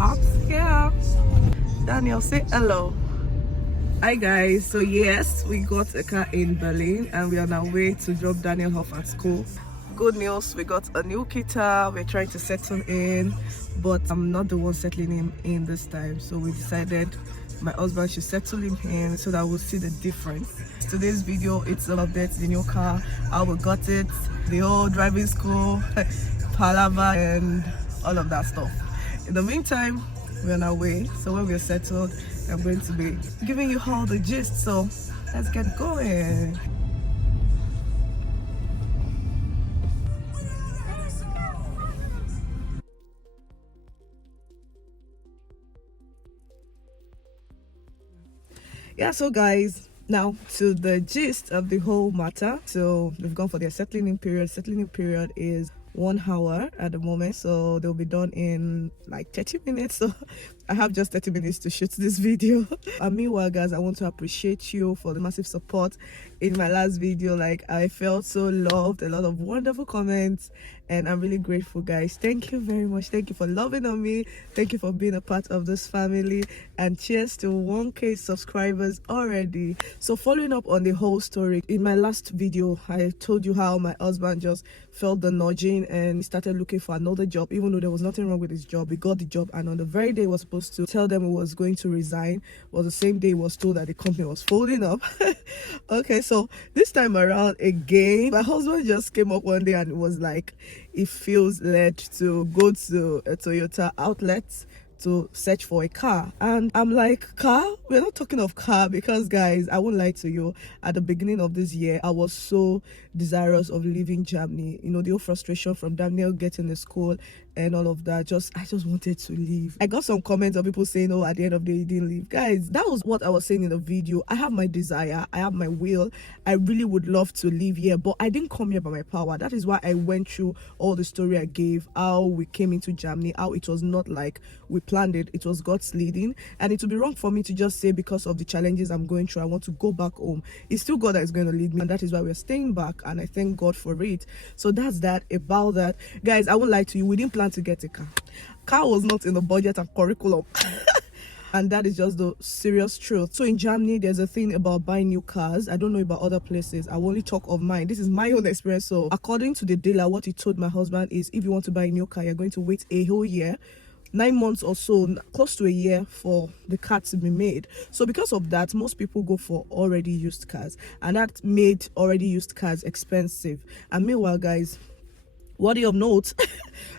Mom's here. Daniel, say hello. Hi guys, so yes, we got a car in Berlin and we are on our way to drop Daniel off at school. Good news, we got a new kita. We're trying to settle in, but I'm not the one settling him in this time, so we decided my husband should settle him in so that we'll see the difference. Today's video, it's about the new car, how we got it, the whole driving school palaver and all of that stuff. In the meantime, we're on our way, so when we're settled, I'm going to be giving you all the gist, so let's get going. Yeah, so guys, now to the gist of the whole matter. So we've gone for their settling in period. Settling in period is 1 hour at the moment, so they'll be done in like 30 minutes. So I have just 30 minutes to shoot this video. And meanwhile guys, I want to appreciate you for the massive support in my last video. Like, I felt so loved, a lot of wonderful comments, and I'm really grateful guys. Thank you very much. Thank you for loving on me. Thank you for being a part of this family, and cheers to 1K subscribers already. So following up on the whole story, in my last video I told you how my husband just felt the nudging and he started looking for another job, even though there was nothing wrong with his job. He got the job, and on the very day he was supposed to tell them he was going to resign was the same day he was told that the company was folding up. Okay, so this time around again, my husband just came up one day and was like, he feels led to go to a Toyota outlet to search for a car. And I'm like, car? We're not talking of car, because guys, I won't lie to you, at the beginning of this year I was so desirous of leaving Germany. You know, the whole frustration from Daniel getting to school and all of that, I just wanted to leave. I got some comments of people saying, oh, at the end of the day you didn't leave. Guys, that was what I was saying in the video. I have my desire, I have my will, I really would love to live here, but I didn't come here by my power. That is why I went through all the story I gave, how we came into Germany, how it was not like we planned it, it was God's leading. And it would be wrong for me to just say because of the challenges I'm going through I want to go back home. It's still God that is going to lead me, and that is why we're staying back, and I thank God for it. So that's that about that. Guys, I won't lie to you, we didn't plan to get a car was not in the budget and curriculum. And that is just the serious truth. So in Germany, there's a thing about buying new cars. I don't know about other places. I will only talk of mine. This is my own experience. So according to the dealer, what he told my husband is, if you want to buy a new car, you're going to wait a whole year, 9 months or so, close to a year, for the car to be made. So because of that, most people go for already used cars, and that made already used cars expensive. And meanwhile guys, worthy of note,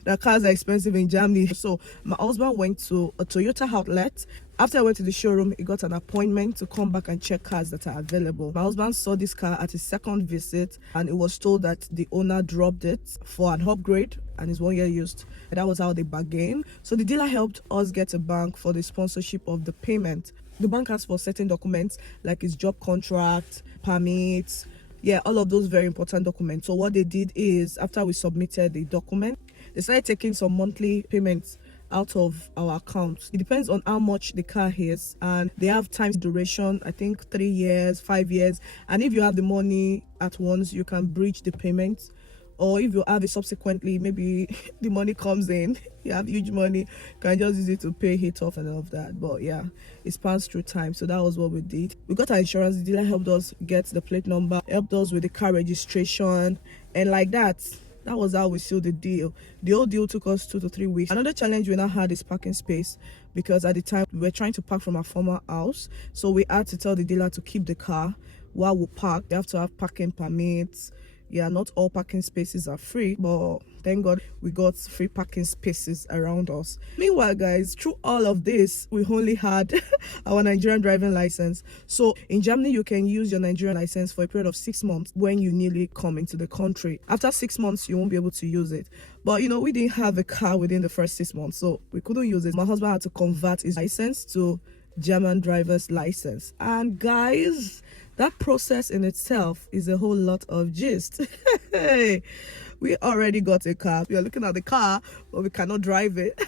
the cars are expensive in Germany. So my husband went to a Toyota outlet. After I went to the showroom, he got an appointment to come back and check cars that are available. My husband saw this car at his second visit, and it was told that the owner dropped it for an upgrade and is 1 year used. And that was how they bargained. So the dealer helped us get a bank for the sponsorship of the payment. The bank asks for certain documents like his job contract, permits, yeah, all of those very important documents. So what they did is, after we submitted the document, they started taking some monthly payments out of our account. It depends on how much the car is, and they have time duration, I think 3 years, 5 years. And if you have the money at once, you can bridge the payments, or if you have it subsequently, maybe the money comes in, you have huge money, you can just use it to pay it off and all of that. But yeah, it spans through time. So that was what we did. We got our insurance. The dealer helped us get the plate number, helped us with the car registration, and like that was how we sealed the deal. The whole deal took us 2 to 3 weeks. Another challenge we now had is parking space, because at the time we were trying to park from our former house, so we had to tell the dealer to keep the car while we park. You have to have parking permits. Yeah, not all parking spaces are free, but thank God we got free parking spaces around us. Meanwhile guys, through all of this, we only had our Nigerian driving license. So in Germany, you can use your Nigerian license for a period of 6 months when you newly come into the country. After 6 months, you won't be able to use it. But you know, we didn't have a car within the first 6 months, so we couldn't use it. My husband had to convert his license to German driver's license. And guys, that process in itself is a whole lot of gist. Hey, we already got a car. We are looking at the car, but we cannot drive it.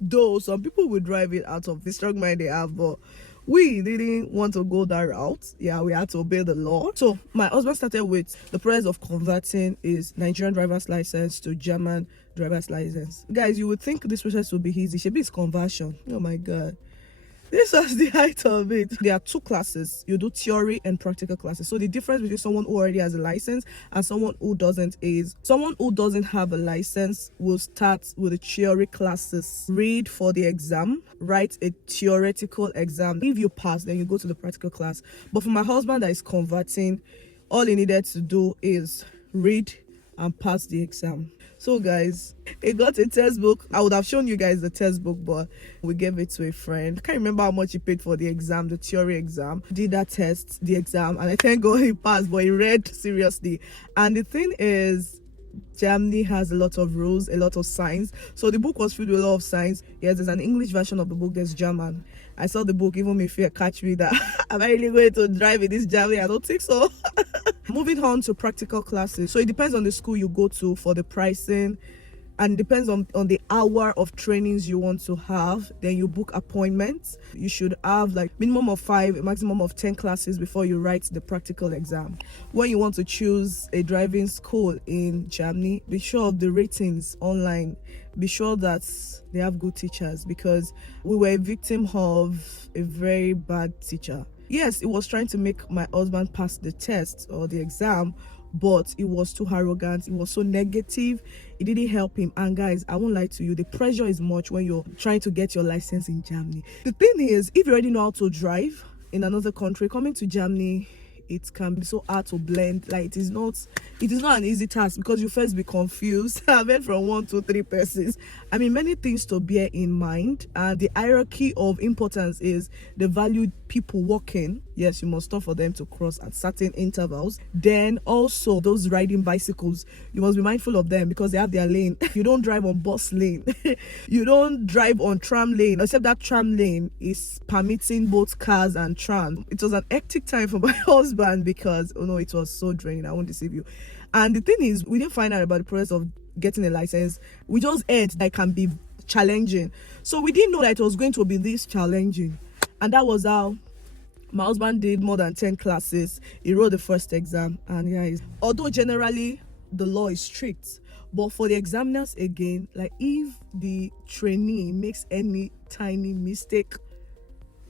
Though some people will drive it out of the strong mind they have, but we didn't want to go that route. Yeah, we had to obey the law. So my husband started with the process of converting his Nigerian driver's license to German driver's license. Guys, you would think this process would be easy. Should be his conversion. Oh my god, this was the height of it. There are two classes. You do theory and practical classes. So the difference between someone who already has a license and someone who doesn't is someone who doesn't have a license will start with the theory classes, read for the exam, write a theoretical exam. If you pass, then you go to the practical class. But for my husband that is converting, all he needed to do is read and pass the exam. So guys, he got a textbook. I would have shown you guys the textbook, but we gave it to a friend. I can't remember how much he paid for the exam, the theory exam. Did that test, the exam, and I thank God he passed, but he read seriously. And the thing is, Germany has a lot of rules, a lot of signs. So the book was filled with a lot of signs. Yes, there's an English version of the book, there's German. I saw the book, even me fear catch me that am I really going to drive in this Germany? I don't think so. Moving on to practical classes. So it depends on the school you go to for the pricing, and depends on the hour of trainings you want to have. Then you book appointments. You should have like minimum of 5, a maximum of 10 classes before you write the practical exam. When you want to choose a driving school in Germany, be sure of the ratings online. Be sure that they have good teachers, because we were a victim of a very bad teacher. Yes, it was trying to make my husband pass the test or the exam, but it was too arrogant. It was so negative. It didn't help him. And guys, I won't lie to you, the pressure is much when you're trying to get your license in Germany. The thing is, if you already know how to drive in another country, coming to Germany, it can be so hard to blend. Like it is not an easy task, because you first be confused. I've heard from 1, 2, 3 persons. I mean, many things to bear in mind, and the hierarchy of importance is the valued people walking. Yes, you must stop for them to cross at certain intervals. Then also those riding bicycles, you must be mindful of them because they have their lane. You don't drive on bus lane. You don't drive on tram lane, except that tram lane is permitting both cars and tram. It was an hectic time for my husband because, oh no, it was so draining. I won't deceive you. And the thing is, we didn't find out about the process of getting a license. We just heard that it can be challenging. So we didn't know that it was going to be this challenging. And that was how my husband did more than 10 classes. He wrote the first exam. And yeah, although generally the law is strict, but for the examiners again, like if the trainee makes any tiny mistake,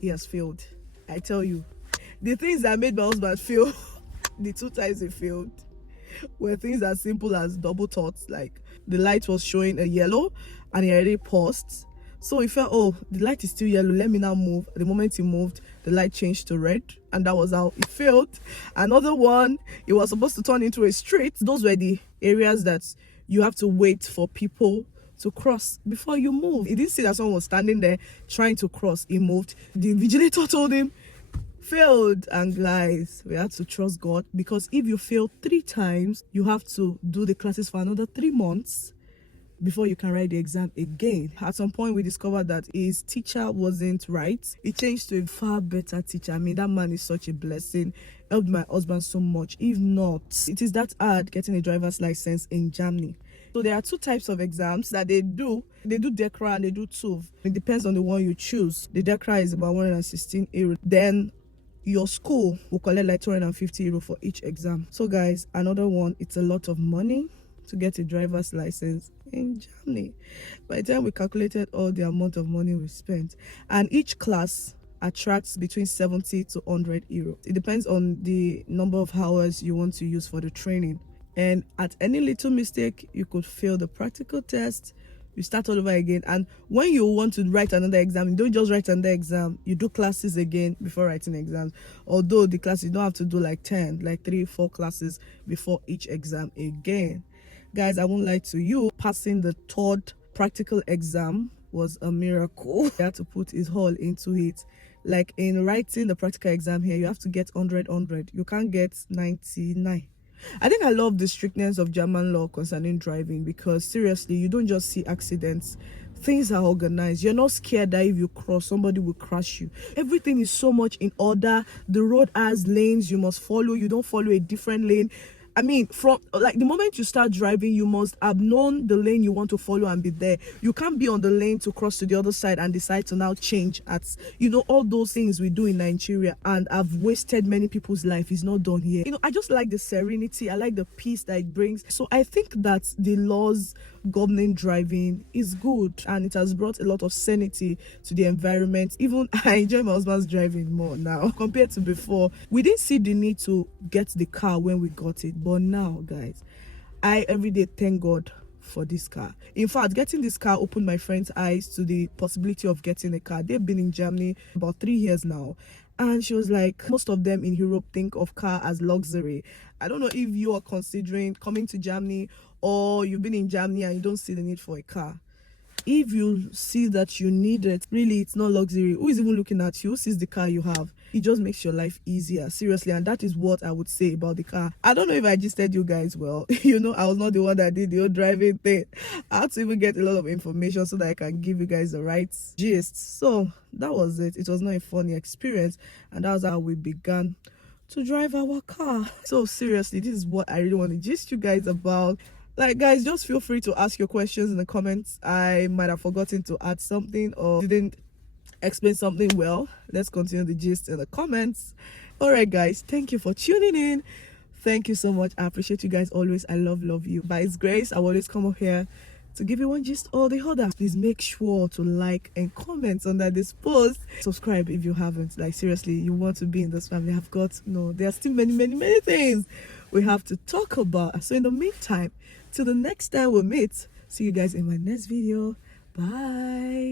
he has failed. I tell you, the things that made my husband fail, the 2 times he failed, were things as simple as double thoughts. Like the light was showing a yellow and he already paused. So he felt, oh, the light is still yellow, let me now move. The moment he moved, the light changed to red, and that was how he failed. Another one, it was supposed to turn into a street. Those were the areas that you have to wait for people to cross before you move. He didn't see that someone was standing there trying to cross. He moved. The vigilator told him, failed. And guys, we had to trust God, because if you fail 3 times, you have to do the classes for another 3 months before you can write the exam again. At some point, we discovered that his teacher wasn't right. He changed to a far better teacher. I mean, that man is such a blessing. Helped my husband so much. If not, it is that hard getting a driver's license in Germany. So there are 2 types of exams that they do. They do DECRA and they do TÜV. It depends on the one you choose. The DECRA is about €116. Then your school will collect like €250 for each exam. So guys, another one, it's a lot of money to get a driver's license in Germany. By the time we calculated all the amount of money we spent, and each class attracts between 70 to €100. It depends on the number of hours you want to use for the training. And at any little mistake, you could fail the practical test. You start all over again. And when you want to write another exam, you don't just write another exam, you do classes again before writing exams. Although the classes, you don't have to do like 10, like 3, 4 classes before each exam again. Guys, I won't lie to you, passing the 3rd practical exam was a miracle. He had to put his all into it. Like in writing the practical exam here, you have to get 100. You can't get 99. I think I love the strictness of German law concerning driving, because seriously, you don't just see accidents. Things are organized. You're not scared that if you cross, somebody will crash you. Everything is so much in order. The road has lanes you must follow. You don't follow a different lane. I mean, from like the moment you start driving, you must have known the lane you want to follow and be there. You can't be on the lane to cross to the other side and decide to now change at, you know, all those things we do in Nigeria, and I've wasted many people's life. It's not done here. You know, I just like the serenity. I like the peace that it brings. So I think that the laws governing driving is good, and it has brought a lot of sanity to the environment. Even I enjoy my husband's driving more now compared to before. We didn't see the need to get the car when we got it, but now, guys, I every day thank God for this car. In fact, getting this car opened my friend's eyes to the possibility of getting a car. They've been in Germany about 3 years now, and she was like, most of them in Europe think of car as luxury. I don't know if you are considering coming to Germany, or you've been in Germany and you don't see the need for a car. If you see that you need it, really, it's not luxury. Who is even looking at you? Who sees the car you have? It just makes your life easier, seriously. And that is what I would say about the car. I don't know if I just said you guys well. You know, I was not the one that did the whole driving thing. I had to even get a lot of information so that I can give you guys the right gist. So that was it. It was not a funny experience, and that was how we began to drive our car. So seriously, this is what I really want to gist you guys about. Like, guys, just feel free to ask your questions in the comments. I might have forgotten to add something or didn't explain something well. Let's continue the gist in the comments. All right, guys, thank you for tuning in. Thank you so much. I appreciate you guys always. I love you. By His grace, I will always come up here to give you one gist or the other. Please make sure to like and comment under this post. Subscribe if you haven't. Like, seriously, you want to be in this family. I've got there are still many things we have to talk about. So in the meantime, till the next time we meet, see you guys in my next video. Bye.